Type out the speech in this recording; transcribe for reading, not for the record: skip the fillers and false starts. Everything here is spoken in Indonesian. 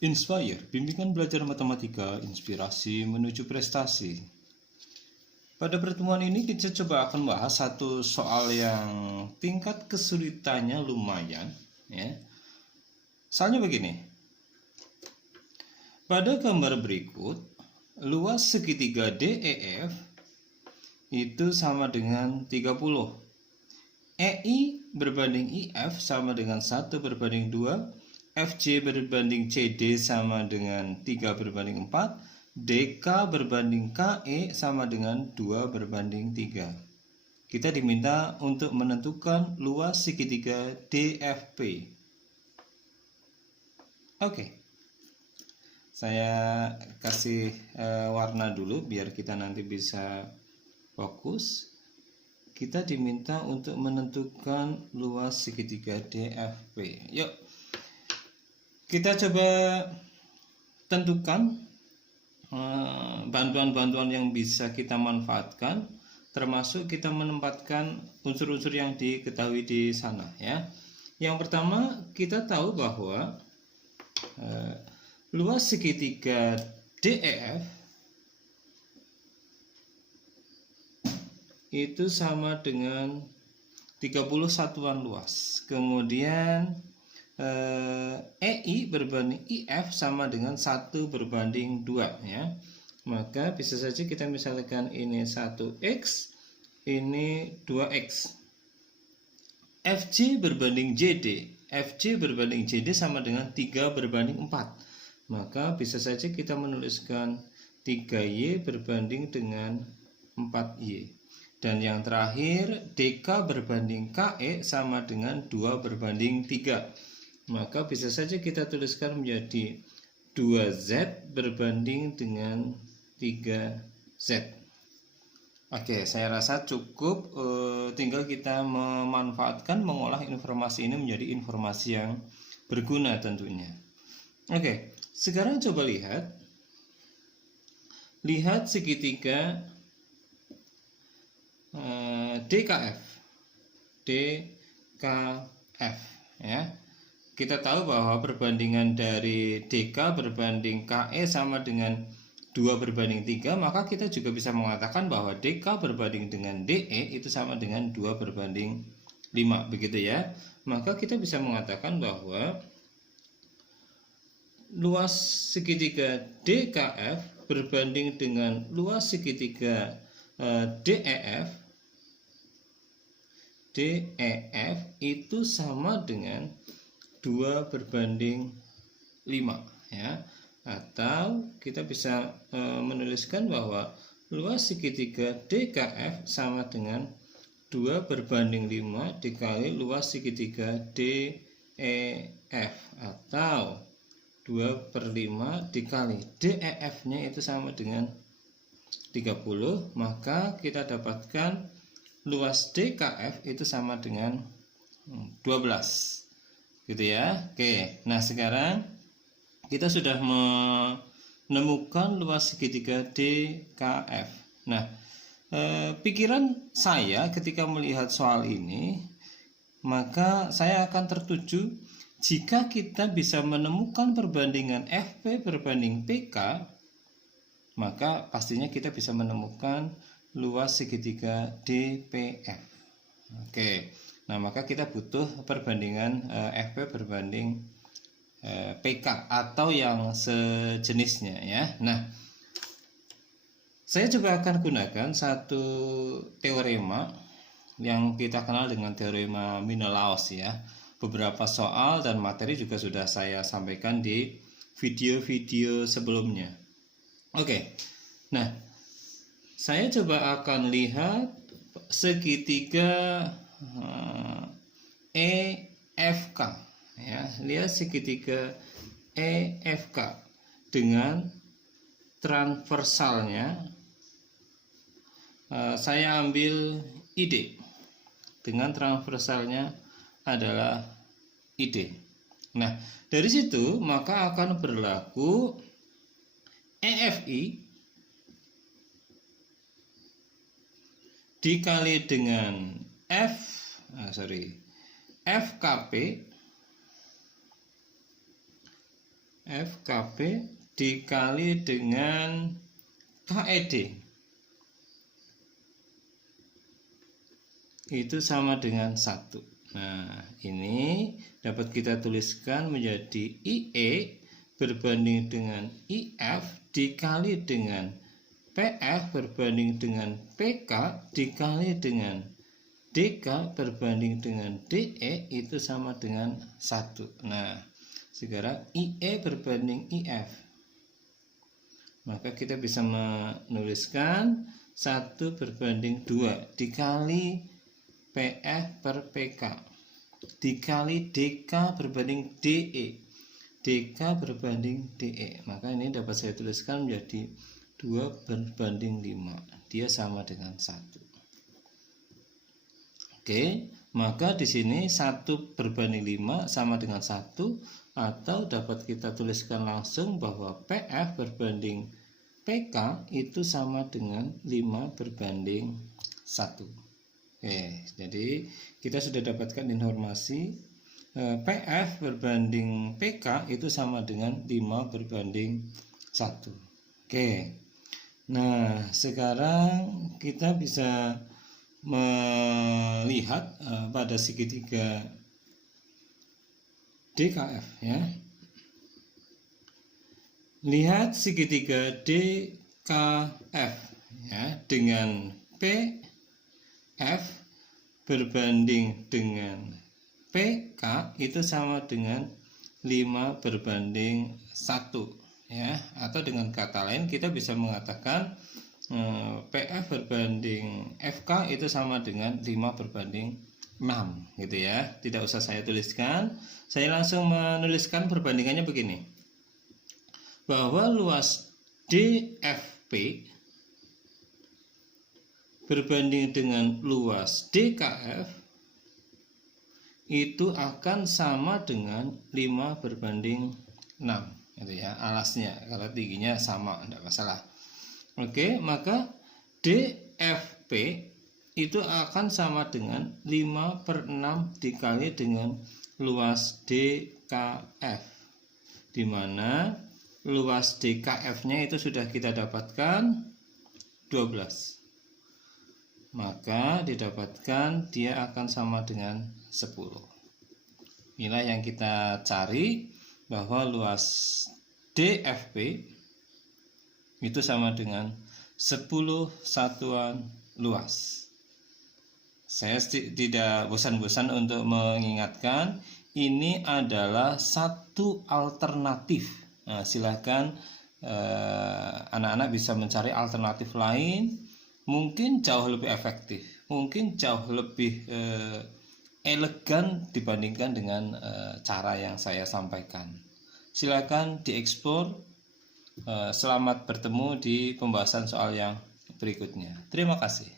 Inspire, bimbingan belajar matematika, inspirasi menuju prestasi. Pada pertemuan ini kita coba akan bahas satu soal yang tingkat kesulitannya lumayan, ya. Soalnya begini. Pada gambar berikut, luas segitiga DEF itu sama dengan 30. EI berbanding IF sama dengan 1 berbanding 2, FJ berbanding CD sama dengan 3 berbanding 4, DK berbanding KE sama dengan 2 berbanding 3. Kita diminta untuk menentukan luas segitiga DFP. Oke. Saya kasih warna dulu biar kita nanti bisa fokus. Kita diminta untuk menentukan luas segitiga DFP. Yuk, kita coba tentukan bantuan-bantuan yang bisa kita manfaatkan, termasuk kita menempatkan unsur-unsur yang diketahui di sana, ya. Yang pertama, kita tahu bahwa luas segitiga DEF itu sama dengan 30 satuan luas. Kemudian EI berbanding IF sama dengan 1 berbanding 2, ya. Maka bisa saja kita misalkan ini 1X, ini 2X. FJ berbanding JD. FJ berbanding JD sama dengan 3 berbanding 4. Maka bisa saja kita menuliskan 3Y berbanding dengan 4Y. Dan yang terakhir, DK berbanding KE sama dengan 2 berbanding 3. Maka bisa saja kita tuliskan menjadi 2Z berbanding dengan 3Z. Oke, saya rasa cukup. Tinggal kita memanfaatkan, mengolah informasi ini menjadi informasi yang berguna tentunya. Oke, sekarang coba lihat segitiga DKF, ya. Kita tahu bahwa perbandingan dari DK berbanding KE sama dengan 2 berbanding 3, maka kita juga bisa mengatakan bahwa DK berbanding dengan DE itu sama dengan 2 berbanding 5, begitu ya. Maka kita bisa mengatakan bahwa luas segitiga DKF berbanding dengan luas segitiga DEF itu sama dengan 2 berbanding 5, ya. Atau kita bisa menuliskan bahwa luas segitiga DKF sama dengan 2 berbanding 5 dikali luas segitiga DEF, atau 2/5 dikali DEF nya itu sama dengan 30. Maka kita dapatkan luas DKF itu sama dengan 12, gitu ya. Oke, nah sekarang kita sudah menemukan luas segitiga DKF. Nah, pikiran saya ketika melihat soal ini, maka saya akan tertuju jika kita bisa menemukan perbandingan FP berbanding PK, maka pastinya kita bisa menemukan luas segitiga DPF. Oke, nah maka kita butuh perbandingan FP berbanding PK atau yang sejenisnya, ya. Nah, saya coba akan gunakan satu teorema yang kita kenal dengan teorema Menelaus, ya. Beberapa soal dan materi juga sudah saya sampaikan di video-video sebelumnya. Oke, nah saya coba akan lihat segitiga EFK, ya. Lihat segitiga EFK dengan transversalnya. Saya ambil ID dengan transversalnya adalah ID. Nah, dari situ maka akan berlaku EFI dikali dengan FKP FKP dikali dengan KED itu sama dengan 1. Nah, ini dapat kita tuliskan menjadi IE berbanding dengan IF dikali dengan PF berbanding dengan PK dikali dengan DK berbanding dengan DE itu sama dengan 1. Nah, sekarang IE berbanding IF. Maka kita bisa menuliskan 1 berbanding 2 dikali PF per PK dikali DK berbanding DE DK berbanding DE. Maka ini dapat saya tuliskan menjadi 2 berbanding 5. Dia sama dengan 1. Oke, maka di sini 1 berbanding 5 sama dengan 1, atau dapat kita tuliskan langsung bahwa PF berbanding PK itu sama dengan 5 berbanding 1. Oke, jadi kita sudah dapatkan informasi PF berbanding PK itu sama dengan 5 berbanding 1. Oke, nah sekarang kita bisa melihat pada segitiga DKF ya. Lihat segitiga DKF ya dengan PF berbanding dengan PK itu sama dengan 5 berbanding 1 ya, atau dengan kata lain kita bisa mengatakan PF berbanding FK itu sama dengan 5 berbanding 6 gitu ya. Tidak usah saya tuliskan, saya langsung menuliskan perbandingannya begini, bahwa luas DFP berbanding dengan luas DKF itu akan sama dengan 5 berbanding 6 gitu ya, alasnya kalau tingginya sama tidak masalah. Oke, maka DFP itu akan sama dengan 5/6 dikali dengan luas DKF, di mana luas DKF-nya itu sudah kita dapatkan 12. Maka didapatkan dia akan sama dengan 10. Inilah yang kita cari, bahwa luas DFP itu sama dengan 10 satuan luas. Saya tidak bosan-bosan untuk mengingatkan, ini adalah satu alternatif. Nah, silahkan anak-anak bisa mencari alternatif lain, mungkin jauh lebih efektif, mungkin jauh lebih elegan dibandingkan dengan cara yang saya sampaikan. Silakan diekspor. Selamat bertemu di pembahasan soal yang berikutnya. Terima kasih.